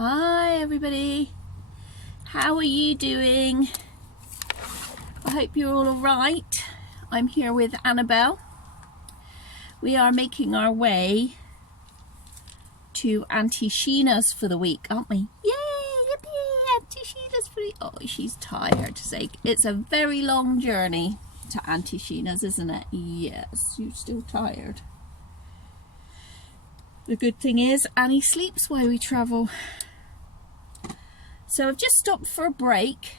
Hi everybody, how are you doing? I hope you're all alright. I'm here with Annabelle. We are making our way to Auntie Sheena's for the week, aren't we? Yay! Yippee! Auntie Sheena's for the week. Oh, she's tired. It's a very long journey to Auntie Sheena's, isn't it? Yes, you're still tired. The good thing is Annie sleeps while we travel. So I've just stopped for a break.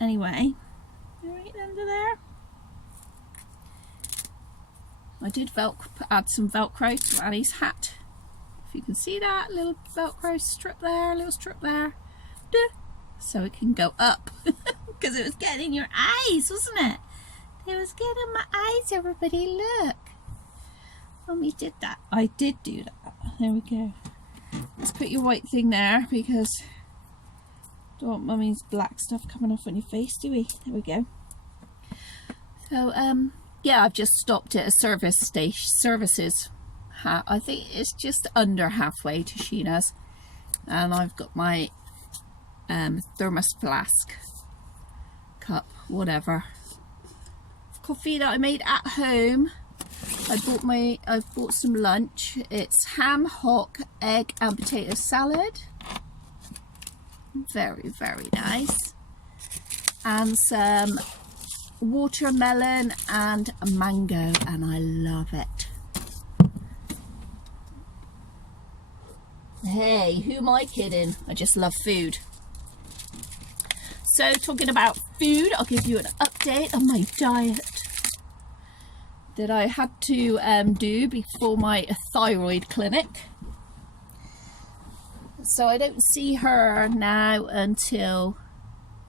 Anyway, right under there. I did add some Velcro to Annie's hat. If you can see that little Velcro strip there, little strip there. So it can go up. Because it was getting in your eyes, wasn't it? It was getting in my eyes, everybody. Look. Mummy did that. I did do that. There we go. Let's put your white thing there because don't want Mummy's black stuff coming off on your face, do we? There we go. So yeah, I've just stopped at a services. I think it's just under halfway to Sheena's, and I've got my thermos flask, cup, whatever, coffee that I made at home. I've bought some lunch. It's ham, hock, egg and potato salad. Very, very nice. And some watermelon and mango, and I love it. Hey, who am I kidding? I just love food. So talking about food, I'll give you an update on my diet that I had to do before my thyroid clinic. So I don't see her now until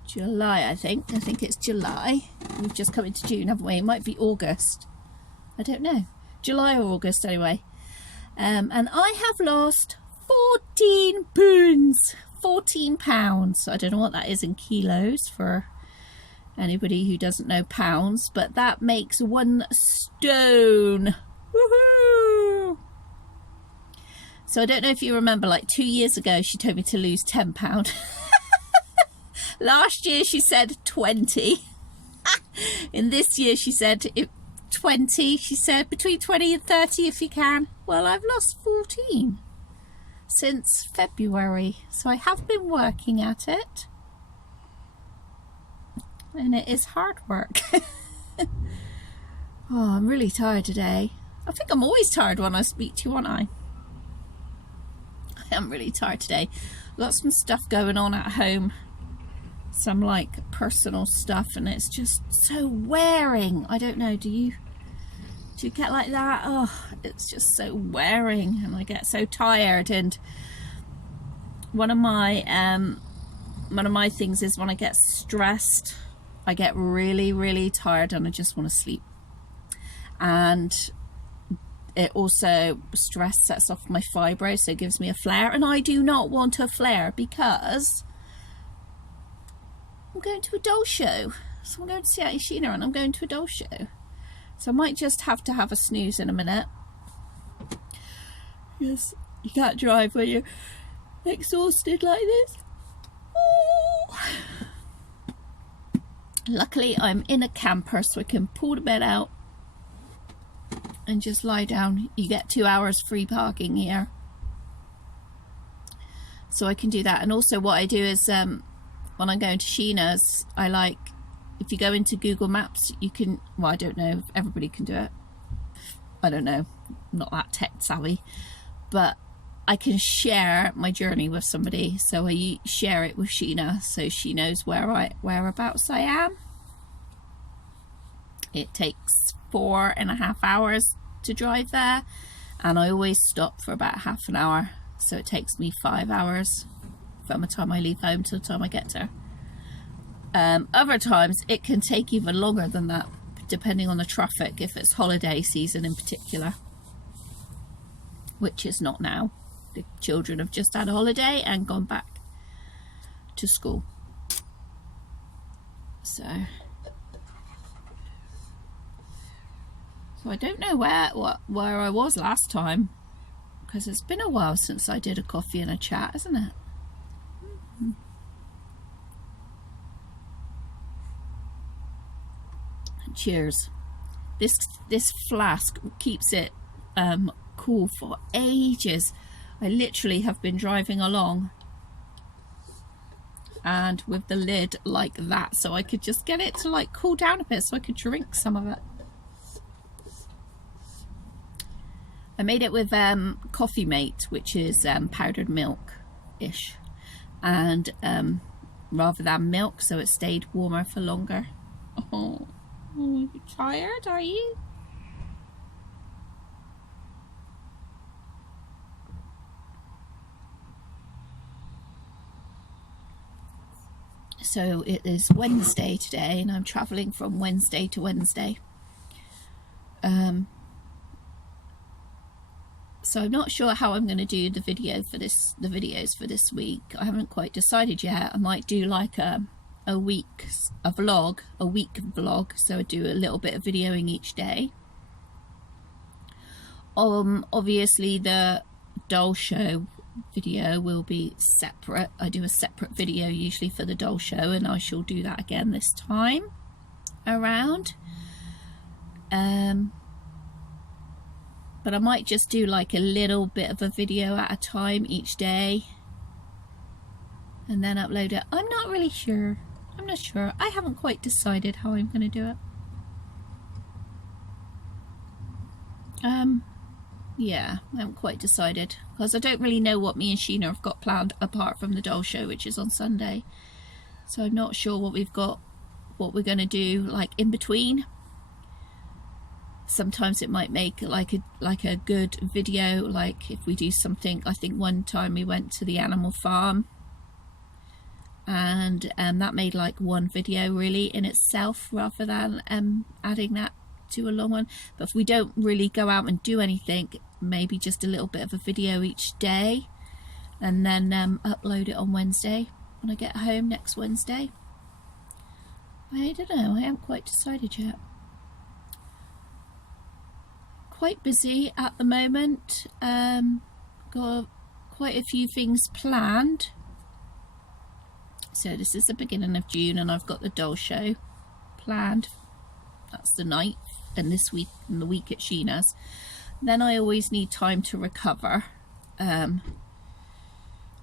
July, I think. I think it's July. We've just come into June, haven't we? It might be August. I don't know. July or August anyway. And I have lost 14 pounds. 14 pounds. I don't know what that is in kilos for anybody who doesn't know pounds, but that makes 1 stone. Woohoo! So I don't know if you remember, like 2 years ago she told me to lose 10 pounds. Last year she said 20. In this year she said 20. She said between 20 and 30 if you can. Well, I've lost 14 since February, so I have been working at it, and it is hard work. Oh, I'm really tired today. I think I'm always tired when I speak to you, aren't I? I am really tired today. Got some stuff going on at home, some like personal stuff, and it's just so wearing. I don't know, do you get like that? Oh, it's just so wearing, and I get so tired. And one of my things is when I get stressed, I get really, really tired and I just want to sleep. And it also, stress sets off my fibro, so it gives me a flare, and I do not want a flare because I'm going to a doll show. So I'm going to see Auntie Sheena and I'm going to a doll show. So I might just have to have a snooze in a minute. Yes, you can't drive when you're exhausted like this. Oh. Luckily I'm in a camper, so I can pull the bed out and just lie down. You get 2 hours free parking here, so I can do that. And also what I do is when I'm going to Sheena's, I like, if you go into Google Maps, you can, well, I don't know if everybody can do it. I don't know, I'm not that tech savvy, but I can share my journey with somebody. So I share it with Sheena, so she knows whereabouts I am. It takes 4.5 hours to drive there, and I always stop for about half an hour, so it takes me 5 hours from the time I leave home to the time I get there. Other times it can take even longer than that, depending on the traffic, if it's holiday season in particular, which is not now. The children have just had a holiday and gone back to school. So I don't know where I was last time, because it's been a while since I did a coffee and a chat, isn't it? Cheers. This flask keeps it cool for ages. I literally have been driving along and with the lid like that, so I could just get it to like cool down a bit so I could drink some of it. I made it with Coffee Mate, which is powdered milk-ish, and rather than milk, so it stayed warmer for longer. Oh, you tired, are you? So it is Wednesday today, and I'm traveling from Wednesday to Wednesday. So I'm not sure how I'm going to do the videos for this week. I haven't quite decided yet. I might do like a week vlog, so I do a little bit of videoing each day. Obviously the doll show video will be separate. I do a separate video usually for the doll show, and I shall do that again this time around. But I might just do like a little bit of a video at a time each day and then upload it. I'm not really sure. I'm not sure. I haven't quite decided how I'm going to do it. Yeah, I haven't quite decided because I don't really know what me and Sheena have got planned apart from the doll show, which is on Sunday. So I'm not sure what we're going to do like in between. Sometimes it might make like a good video, like if we do something. I think one time we went to the animal farm, and that made like one video really in itself rather than adding that to a long one. But if we don't really go out and do anything, maybe just a little bit of a video each day, and then upload it on Wednesday when I get home next Wednesday. I don't know, I haven't quite decided yet. Quite busy at the moment. Got quite a few things planned. So this is the beginning of June, and I've got the doll show planned. That's the 9th, and this week and the week at Sheena's. Then I always need time to recover.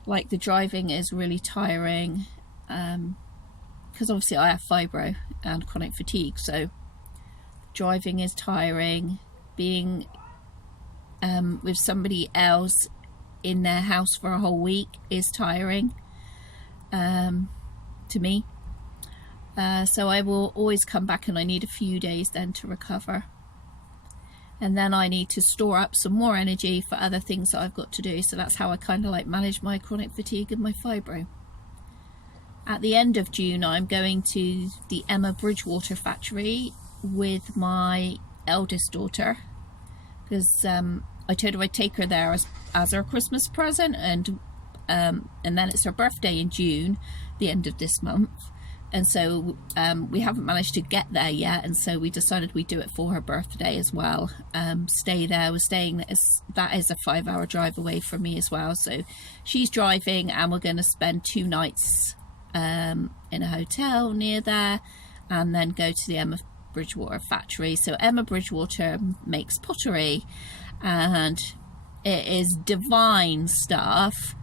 Like the driving is really tiring, because obviously I have fibro and chronic fatigue, so driving is tiring. Being with somebody else in their house for a whole week is tiring to me. So I will always come back, and I need a few days then to recover. And then I need to store up some more energy for other things that I've got to do. So that's how I kind of like manage my chronic fatigue and my fibro. At the end of June, I'm going to the Emma Bridgewater factory with my eldest daughter, because I told her I'd take her there as her Christmas present, and then it's her birthday in June, the end of this month, and so we haven't managed to get there yet, and so we decided we'd do it for her birthday as well. Stay there. We're staying, that is a 5-hour drive away from me as well, so she's driving, and we're going to spend 2 nights in a hotel near there, and then go to the Emma Bridgewater factory. So Emma Bridgewater makes pottery, and it is divine stuff.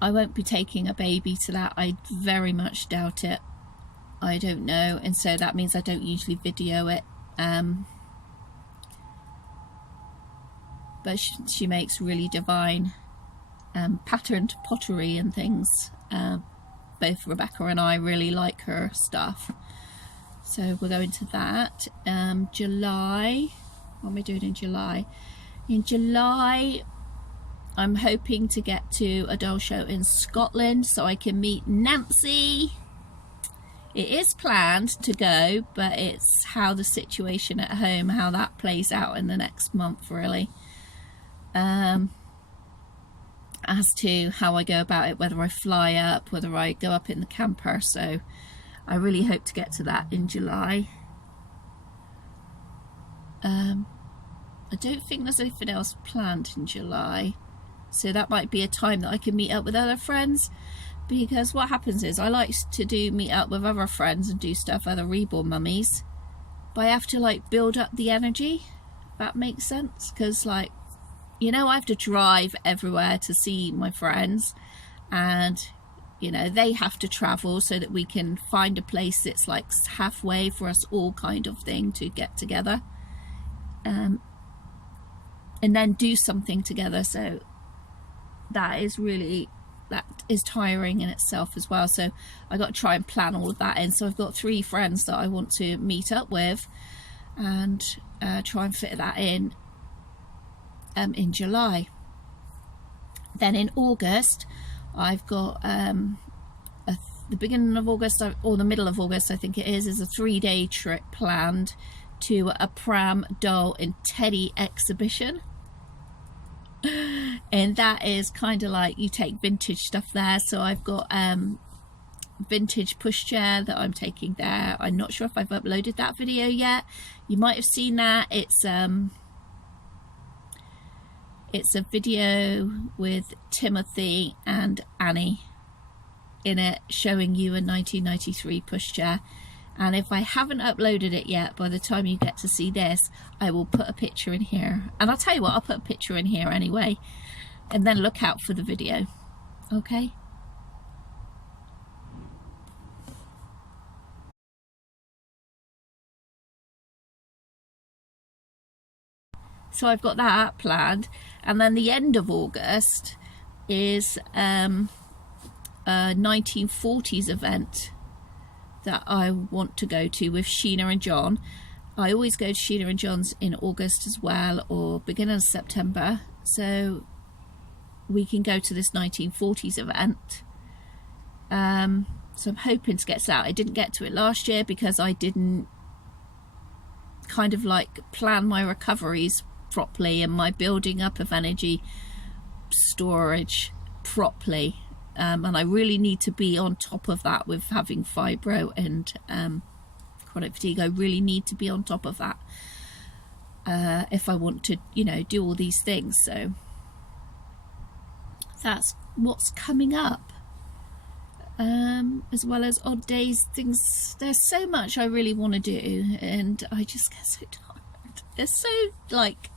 I won't be taking a baby to that. I very much doubt it. I don't know, and so that means I don't usually video it. But she makes really divine patterned pottery and things. Both Rebecca and I really like her stuff. So we're going to that. July, what am I doing in July? In July, I'm hoping to get to a doll show in Scotland so I can meet Nancy. It is planned to go, but it's how the situation at home, how that plays out in the next month really. As to how I go about it, whether I fly up, whether I go up in the camper. So I really hope to get to that in July. I don't think there's anything else planned in July. So that might be a time that I can meet up with other friends, because what happens is I like to meet up with other friends and do stuff, other reborn mummies, but I have to like build up the energy, if that makes sense, because like, you know, I have to drive everywhere to see my friends, and you know, they have to travel so that we can find a place that's like halfway for us all, kind of thing, to get together and then do something together. So that is tiring in itself as well. So I got to try and plan all of that in. So I've got 3 friends that I want to meet up with and try and fit that in July. Then in August, I've got the beginning of August, or the middle of August I think it is a 3-day trip planned to a pram, doll and teddy exhibition. And that is kind of like, you take vintage stuff there. So I've got vintage pushchair that I'm taking there. I'm not sure if I've uploaded that video yet. You might have seen that. It's a video with Timothy and Annie in it, showing you a 1993 pushchair. And if I haven't uploaded it yet, by the time you get to see this, I will put a picture in here. And I'll tell you what, I'll put a picture in here anyway, and then look out for the video. Okay? So I've got that planned. And then the end of August is a 1940s event that I want to go to with Sheena and John. I always go to Sheena and John's in August as well, or beginning of September, so we can go to this 1940s event. So I'm hoping to get to that. I didn't get to it last year because I didn't kind of like plan my recoveries properly and my building up of energy storage properly. And I really need to be on top of that with having fibro and chronic fatigue. I really need to be on top of that if I want to, you know, do all these things. So that's what's coming up, as well as odd days, things. There's so much I really want to do, and I just get so tired. It's so like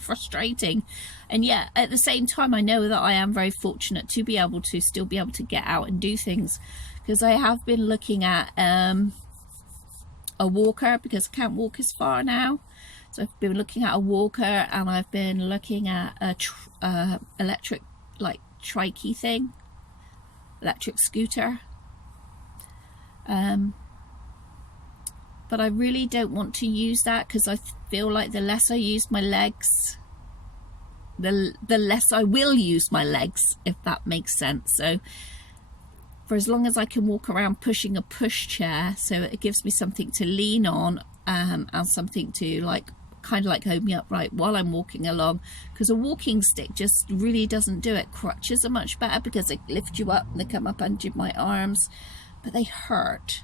frustrating, and yet at the same time I know that I am very fortunate to be able to still be able to get out and do things, because I have been looking at a walker, because I can't walk as far now. So I've been looking at a walker, and I've been looking at a electric like trikey thing, electric scooter. But I really don't want to use that, because I feel like the less I use my legs, the less I will use my legs, if that makes sense. So for as long as I can walk around pushing a pushchair, so it gives me something to lean on, and something to like kind of like hold me upright while I'm walking along, because a walking stick just really doesn't do it. Crutches are much better because they lift you up and they come up under my arms, but they hurt.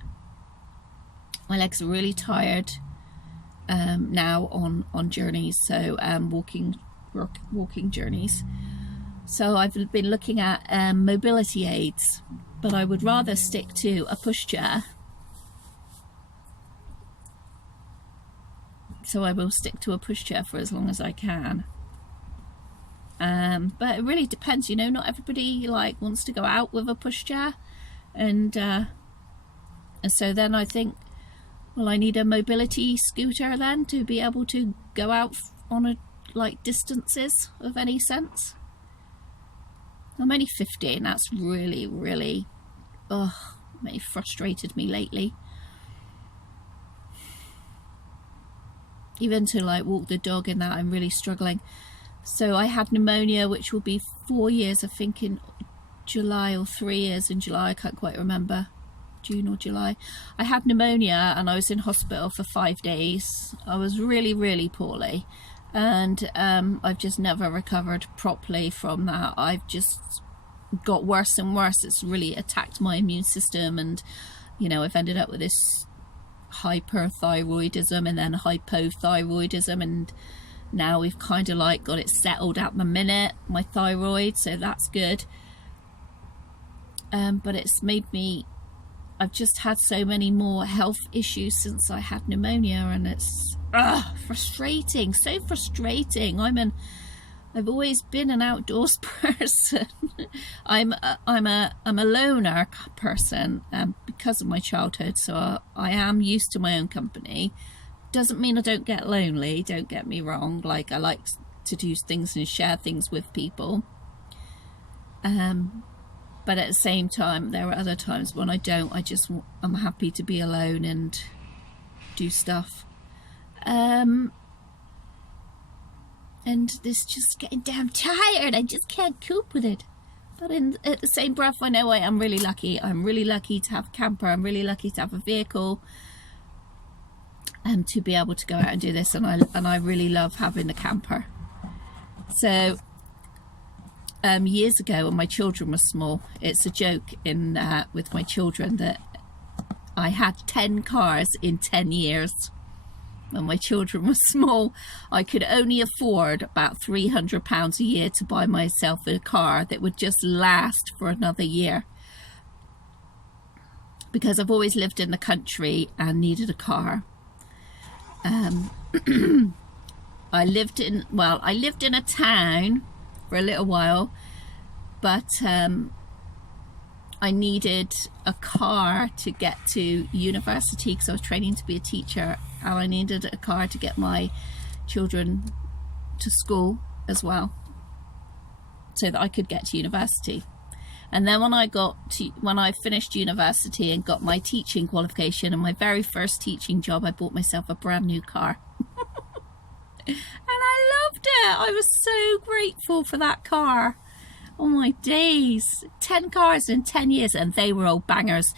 My legs are really tired now on journeys, so walking journeys. So I've been looking at mobility aids, but I would rather stick to a pushchair. So I will stick to a pushchair for as long as I can. But it really depends, you know, not everybody like wants to go out with a pushchair, and so then I think, well, I need a mobility scooter then to be able to go out on a like distances of any sense. I'm only 15. That's really frustrated me lately. Even to like walk the dog in that, I'm really struggling. So I had pneumonia, which will be 4 years, I think, in July, or 3 years in July. I can't quite remember. June or July. I had pneumonia and I was in hospital for 5 days. I was really poorly, and I've just never recovered properly from that. I've just got worse and worse. It's really attacked my immune system, and you know, I've ended up with this hyperthyroidism and then hypothyroidism, and Now we've kind of like got it settled at the minute, my thyroid, so that's good. But it's made me, I've just had so many more health issues since I had pneumonia, and it's frustrating, so frustrating. I've always been an outdoors person. I'm a loner person because of my childhood, so I am used to my own company. Doesn't mean I don't get lonely, don't get me wrong. Like, I like to do things and share things with people. But at the same time, there are other times when I don't. I'm happy to be alone and do stuff. And this just getting damn tired. I just can't cope with it. But at the same breath, I know I am really lucky. I'm really lucky to have a camper. I'm really lucky to have a vehicle. To be able to go out and do this. And I really love having a camper. So years ago when my children were small, it's a joke with my children that I had 10 cars in 10 years. When my children were small, I could only afford about £300 a year to buy myself a car that would just last for another year, because I've always lived in the country and needed a car. I lived in a town for a little while, but I needed a car to get to university because I was training to be a teacher, and I needed a car to get my children to school as well, so that I could get to university. And then when I finished university and got my teaching qualification and my very first teaching job, I bought myself a brand new car. And I loved it. I was so grateful for that car. Oh my days. 10 cars in 10 years, and they were all bangers.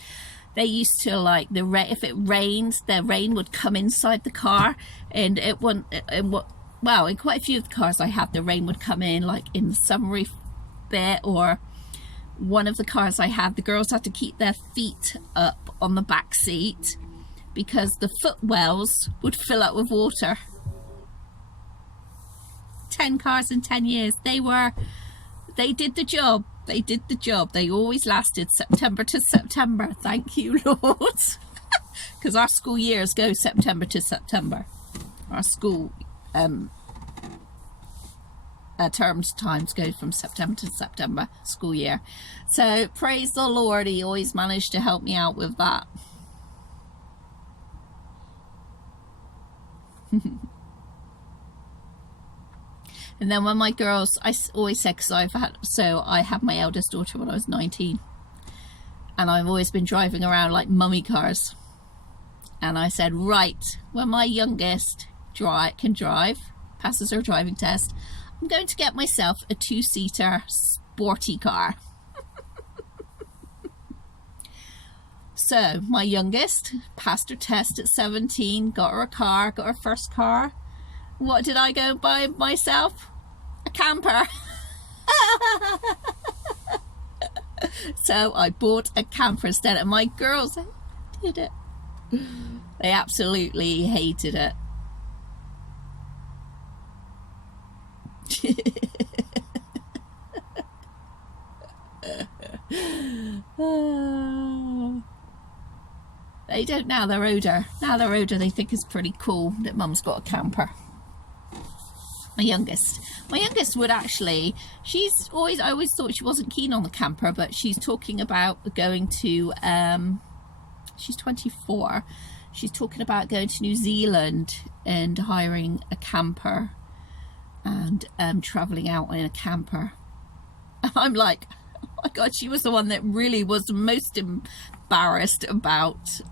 They used to, like, if it rained, the rain would come inside the car, and in quite a few of the cars I had, the rain would come in, like in the sunroof bit, or one of the cars I had, the girls had to keep their feet up on the back seat because the footwells would fill up with water. 10 cars in 10 years. They did the job. They did the job. They always lasted September to September. Thank you, Lord. Because our school years go September to September. Our school term times go from September to September, school year. So praise the Lord, he always managed to help me out with that. And then when my girls, I always said, because I had my eldest daughter when I was 19, and I've always been driving around like mummy cars, and I said, right, when my youngest can drive, passes her driving test, I'm going to get myself a 2-seater sporty car. So my youngest passed her test at 17, got her a car, got her first car. What did I go buy myself? A camper. So I bought a camper instead, and my girls did it. They absolutely hated it. They don't now. They're older. Now they're older, they think it's pretty cool that mum's got a camper. My youngest would actually, I always thought she wasn't keen on the camper, but she's talking about going to, she's 24, she's talking about going to New Zealand and hiring a camper and travelling out in a camper. And I'm like, oh my God, she was the one that really was the most embarrassed about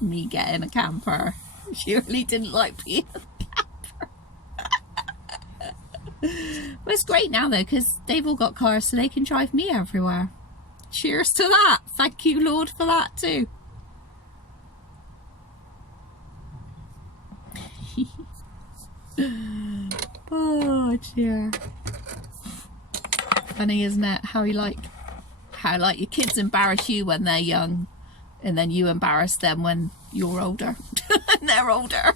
me getting a camper. She really didn't like being a camper. But it's great now though, because they've all got cars, so they can drive me everywhere. Cheers to that. Thank you, Lord, for that too. Oh dear. Funny, isn't it? How your kids embarrass you when they're young, and then you embarrass them when you're older and they're older.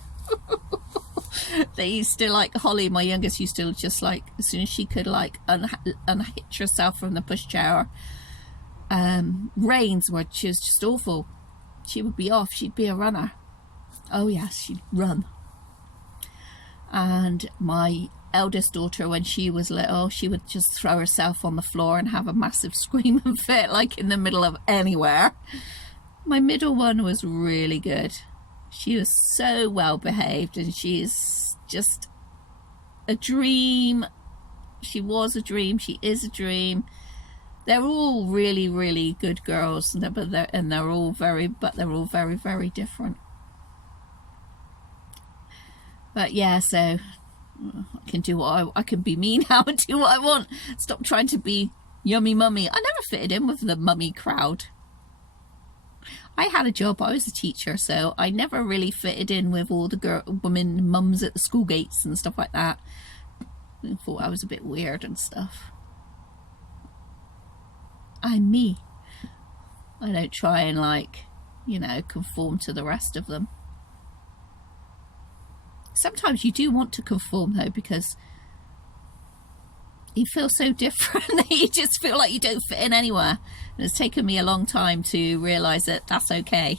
They used to, like, Holly, my youngest, used to just, like, as soon as she could, like, unhitch herself from the pushchair, reins, which was just awful. She would be off. She'd be a runner. Oh yes, she'd run. And my eldest daughter, when she was little, she would just throw herself on the floor and have a massive scream and fit, like in the middle of anywhere. My middle one was really good. She was so well behaved, and she is just a dream. She was a dream. She is a dream. They're all really, really good girls, but they're all very, very different. But yeah, so I can do what I can be me now and do what I want. Stop trying to be yummy mummy. I never fitted in with the mummy crowd. I had a job. I was a teacher, so I never really fitted in with all the women mums at the school gates and stuff like that. I thought I was a bit weird and stuff. I'm me. I don't try and, like, you know, conform to the rest of them. Sometimes you do want to conform, though, because you feel so different that you just feel like you don't fit in anywhere. And it's taken me a long time to realise that that's okay.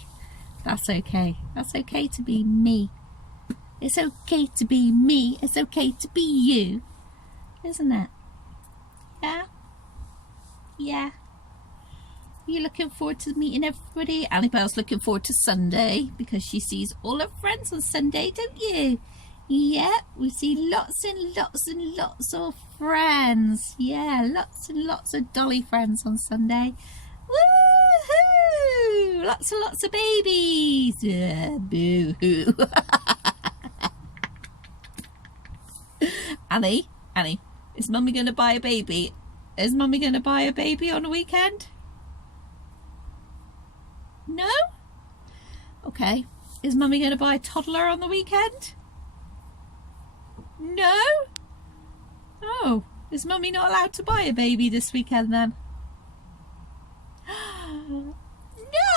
That's okay. That's okay to be me. It's okay to be me. It's okay to be you. Isn't it? Yeah? Yeah. You're looking forward to meeting everybody? Annabelle's looking forward to Sunday because she sees all her friends on Sunday, don't you? Yeah, we see lots and lots and lots of friends. Yeah, lots and lots of dolly friends on Sunday. Woohoo! Lots and lots of babies. Boo-hoo. Annie, is Mummy going to buy a baby? Is Mummy going to buy a baby on the weekend? No? Okay. Is Mummy going to buy a toddler on the weekend? No? Oh, is Mummy not allowed to buy a baby this weekend then? No?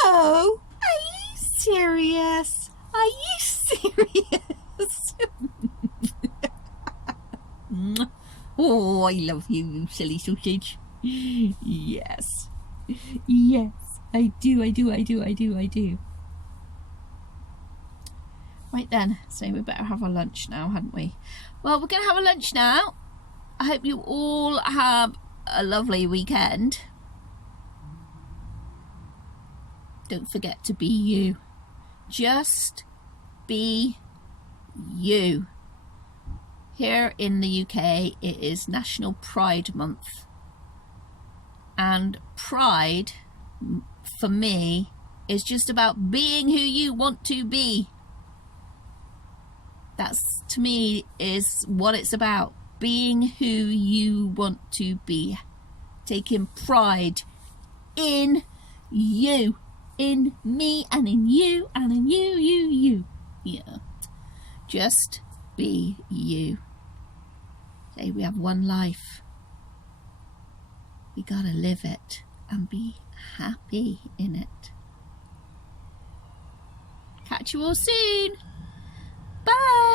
Are you serious? Are you serious? Oh, I love you, you silly sausage. Yes. Yes, I do. Right then, so we better have our lunch now, hadn't we? Well, we're going to have a lunch now. I hope you all have a lovely weekend. Don't forget to be you. Just be you. Here in the UK, it is National Pride Month. And pride, for me, is just about being who you want to be. That's, to me, is what it's about. Being who you want to be. Taking pride in you. In me and in you and in you. Yeah. Just be you. Say we have one life. We gotta live it and be happy in it. Catch you all soon. Bye.